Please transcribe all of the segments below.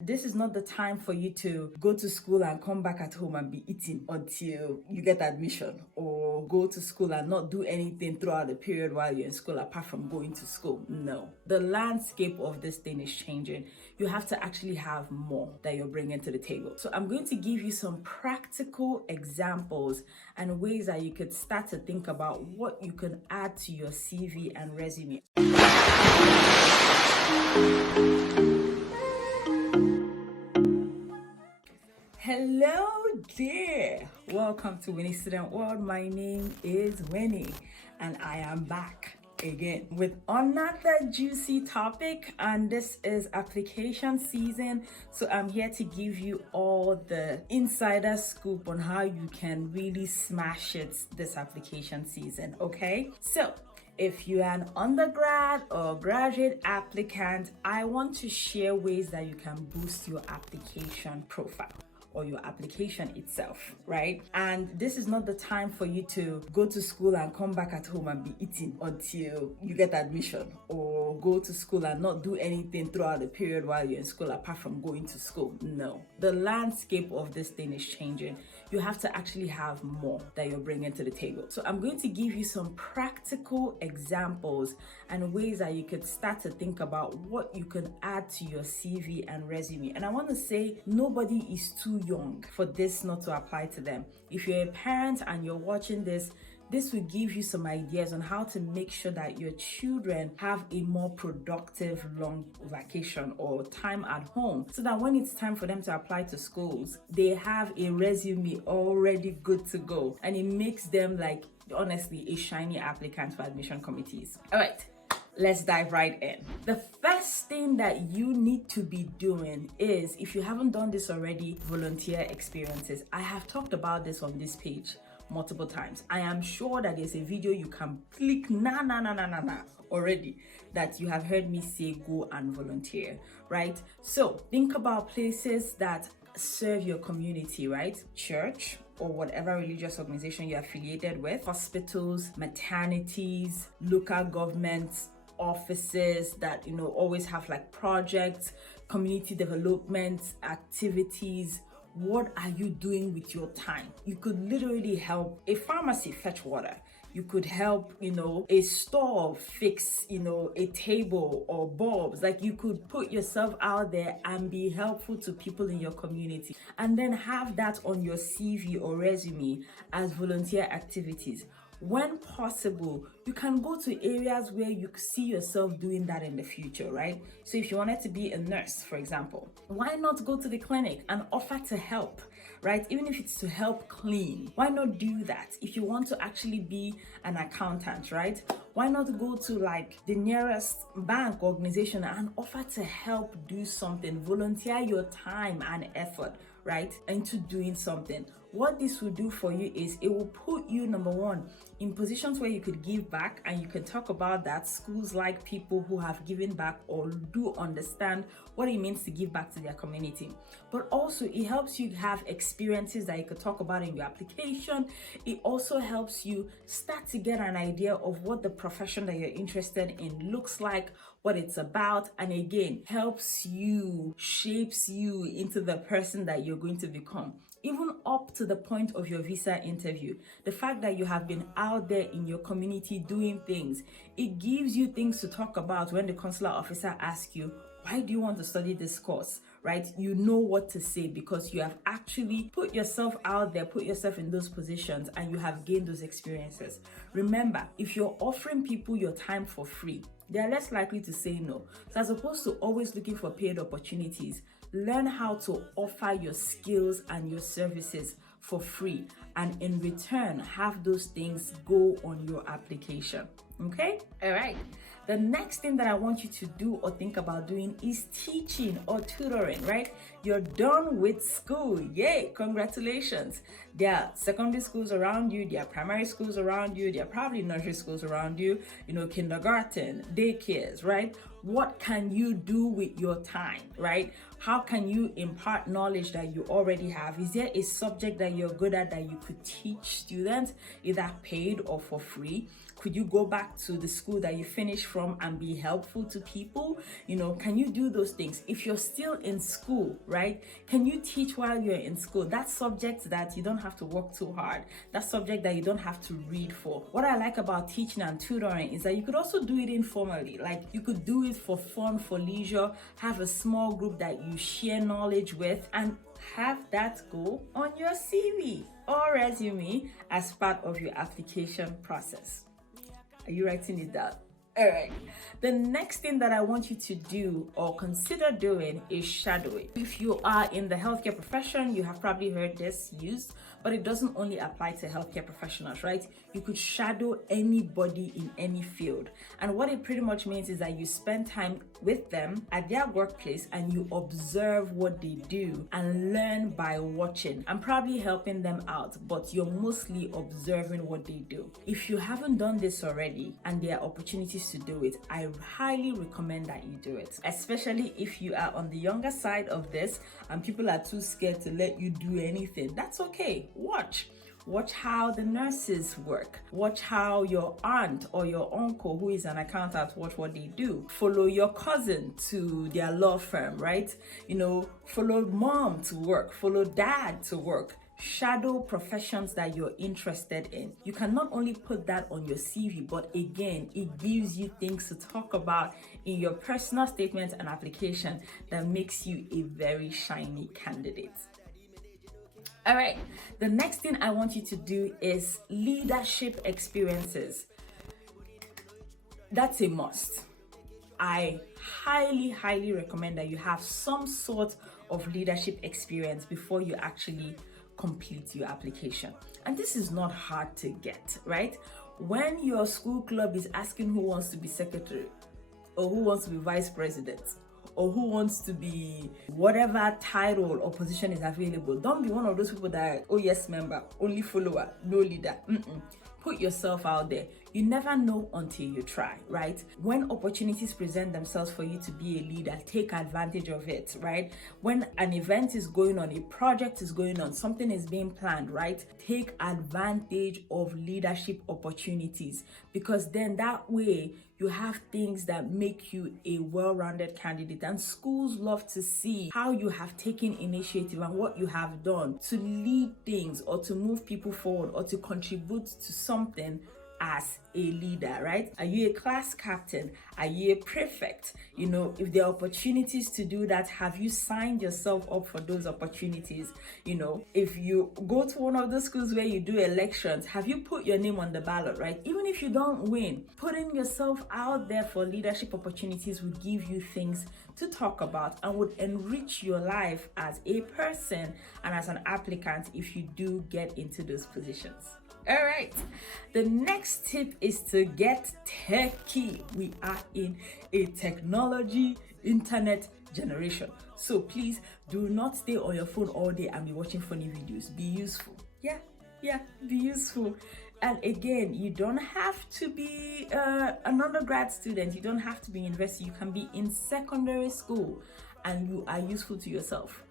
This is not the time for you to go to school and come back at home and be eating until you get admission, or go to school and not do anything throughout the period while you're in school apart from going to school. No. The landscape of this thing is changing. You have to actually have more that you're bringing to the table. So I'm going to give you some practical examples and ways that you could start to think about what you can add to your CV and resume. Hello there, welcome to Winie Student World. My name is Winie and I am back again with another juicy topic, and this is application season. So I'm here to give you all the insider scoop on how you can really smash it this application season. Okay, so if you're an undergrad or graduate applicant, I want to share ways that you can boost your application profile or your application itself, right? And this is not the time for you to go to school and come back at home and be eating until you get admission, or go to school and not do anything throughout the period while you're in school apart from going to school. No. The landscape of this thing is changing. You have to actually have more that you're bringing to the table. So I'm going to give you some practical examples and ways that you could start to think about what you can add to your CV and resume. And I want to say, nobody is too young for this not to apply to them. If you're a parent and you're watching this will give you some ideas on how to make sure that your children have a more productive long vacation or time at home, so that when it's time for them to apply to schools, they have a resume already good to go, and it makes them, like, honestly, a shiny applicant for admission committees. All right, let's dive right in. The first thing that you need to be doing is, if you haven't done this already, volunteer experiences. I have talked about this on this page multiple times. I am sure that there's a video you can click already that you have heard me say go and volunteer, right? So think about places that serve your community, right? Church or whatever religious organization you're affiliated with, hospitals, maternities, local governments, offices that always have like projects, community development activities. What are you doing with your time? You could literally help a pharmacy fetch water. You could help, a store fix, a table or bulbs. Like, you could put yourself out there and be helpful to people in your community, and then have that on your CV or resume as volunteer activities. When possible, you can go to areas where you see yourself doing that in the future, right? So if you wanted to be a nurse, for example, why not go to the clinic and offer to help, right? Even if it's to help clean, why not do that? If you want to actually be an accountant, right? Why not go to like the nearest bank organization and offer to help do something? Volunteer your time and effort, right, into doing something. What this will do for you is it will put you, number one, in positions where you could give back, and you can talk about that. Schools like people who have given back or do understand what it means to give back to their community. But also, it helps you have experiences that you could talk about in your application. It also helps you start to get an idea of what the profession that you're interested in looks like, what it's about, and again, helps you, shapes you into the person that you're going to become. Even up to the point of your visa interview, the fact that you have been out there in your community doing things, it gives you things to talk about when the consular officer asks you, why do you want to study this course, right? You know what to say because you have actually put yourself out there, put yourself in those positions, and you have gained those experiences. Remember, if you're offering people your time for free, they are less likely to say no. So as opposed to always looking for paid opportunities, learn how to offer your skills and your services for free, and in return, have those things go on your application. Okay? All right. The next thing that I want you to do or think about doing is teaching or tutoring, right? You're done with school. Yay, congratulations. There are secondary schools around you, there are primary schools around you, there are probably nursery schools around you, kindergarten, daycares, right? What can you do with your time, right? How can you impart knowledge that you already have? Is there a subject that you're good at that you could teach students, either paid or for free? Could you go back back to the school that you finished from and be helpful to people? Can you do those things? If you're still in school, right, can you teach while you're in school? That subject that you don't have to work too hard, that subject that you don't have to read for. What I like about teaching and tutoring is that you could also do it informally. Like, you could do it for fun, for leisure, have a small group that you share knowledge with, and have that go on your CV or resume as part of your application process. Are you writing it down? All right. The next thing that I want you to do or consider doing is shadowing. If you are in the healthcare profession, you have probably heard this used, but it doesn't only apply to healthcare professionals, right? You could shadow anybody in any field. And what it pretty much means is that you spend time with them at their workplace and you observe what they do and learn by watching. I'm probably helping them out, but you're mostly observing what they do. If you haven't done this already and there are opportunities to do it, I highly recommend that you do it, especially if you are on the younger side of this and people are too scared to let you do anything. That's okay. Watch how the nurses work. Watch how your aunt or your uncle, who is an accountant, watch what they do. Follow your cousin to their law firm, right? Follow mom to work, follow dad to work. Shadow professions that you're interested in. You can not only put that on your CV, but again, it gives you things to talk about in your personal statement and application that makes you a very shiny candidate. All right, the next thing I want you to do is leadership experiences. That's a must. I highly recommend that you have some sort of leadership experience before you actually complete your application. And this is not hard to get, right? When your school club is asking who wants to be secretary, or who wants to be vice president, or who wants to be whatever title or position is available, don't be one of those people that, oh yes, member, only follower, no leader. Put yourself out there. You never know until you try, right? When opportunities present themselves for you to be a leader, take advantage of it, right? When an event is going on, a project is going on, something is being planned, right? Take advantage of leadership opportunities, because then that way you have things that make you a well-rounded candidate. And schools love to see how you have taken initiative and what you have done to lead things or to move people forward or to contribute to something as a leader, right? Are you a class captain? Are you a prefect? If there are opportunities to do that, have you signed yourself up for those opportunities? If you go to one of those schools where you do elections, have you put your name on the ballot, right? Even if you don't win, putting yourself out there for leadership opportunities would give you things to talk about and would enrich your life as a person and as an applicant if you do get into those positions. All right, the next tip is to get techy. We are in a technology internet generation, so please do not stay on your phone all day and be watching funny videos. Be useful. Yeah, be useful. And again, you don't have to be an undergrad student. You don't have to be in university. You can be in secondary school and you are useful to yourself.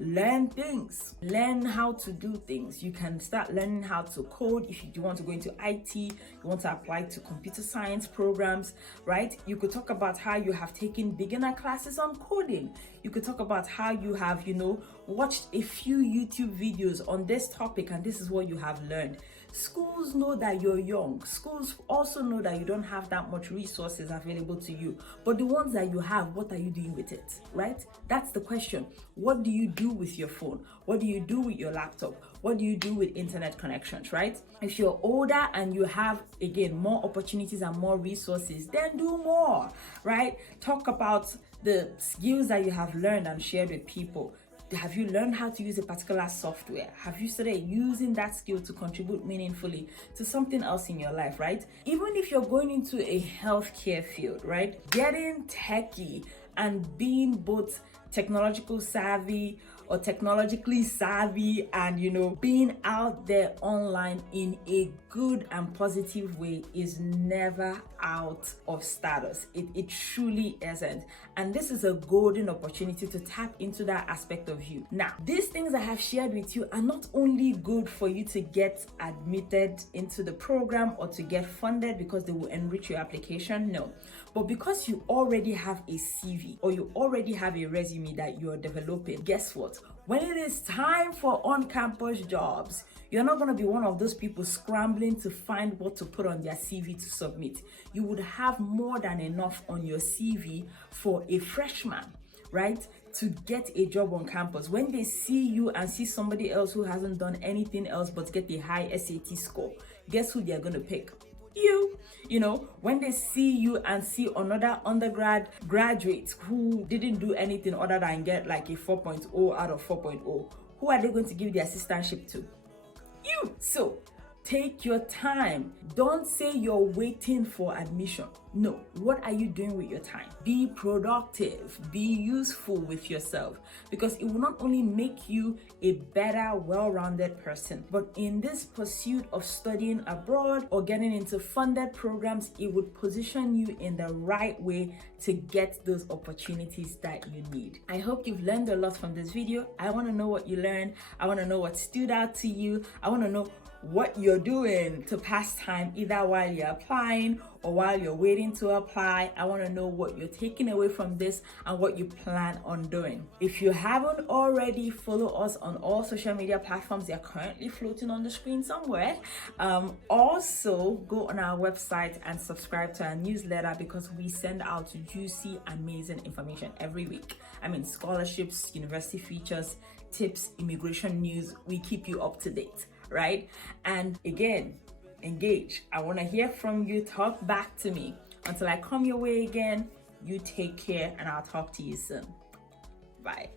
Learn things, learn how to do things. You can start learning how to code. If you want to go into IT, you want to apply to computer science programs, right? You could talk about how you have taken beginner classes on coding. You could talk about how you have, watched a few YouTube videos on this topic and this is what you have learned. Schools know that you're young. Schools also know that you don't have that much resources available to you. But the ones that you have, what are you doing with it, right? That's the question. What do you do with your phone? What do you do with your laptop? What do you do with internet connections, right? If you're older and you have, again, more opportunities and more resources, then do more, right? Talk about the skills that you have learned and shared with people. Have you learned how to use a particular software? Have you started using that skill to contribute meaningfully to something else in your life, right? Even if you're going into a healthcare field, right? Getting techy and being both technological savvy or technologically savvy, and being out there online in a good and positive way is never out of status. It truly isn't. And this is a golden opportunity to tap into that aspect of you. Now, these things I have shared with you are not only good for you to get admitted into the program or to get funded because they will enrich your application, no, but because you already have a CV or you already have a resume that you're developing. Guess what? When it is time for on-campus jobs, you're not going to be one of those people scrambling to find what to put on their CV to submit. You would have more than enough on your CV for a freshman, right, to get a job on campus. When they see you and see somebody else who hasn't done anything else but get a high SAT score, guess who they're going to pick? You. When they see you and see another undergrad graduate who didn't do anything other than get like a 4.0 out of 4.0, who are they going to give the assistantship to? You. So take your time. Don't say you're waiting for admission. No, what are you doing with your time? Be productive, be useful with yourself, because it will not only make you a better, well-rounded person, but in this pursuit of studying abroad or getting into funded programs, it would position you in the right way to get those opportunities that you need. I hope you've learned a lot from this video. I want to know what you learned. I want to know what stood out to you. I want to know what you're doing to pass time, either while you're applying or while you're waiting to apply. I want to know what you're taking away from this and what you plan on doing. If you haven't already, follow us on all social media platforms. They're currently floating on the screen somewhere. Also, go on our website and subscribe to our newsletter, because we send out juicy, amazing information every week. Scholarships, university features, tips, immigration news. We keep you up to date, right? And again, engage. I want to hear from you. Talk back to me. Until I come your way again, you take care, and I'll talk to you soon. Bye.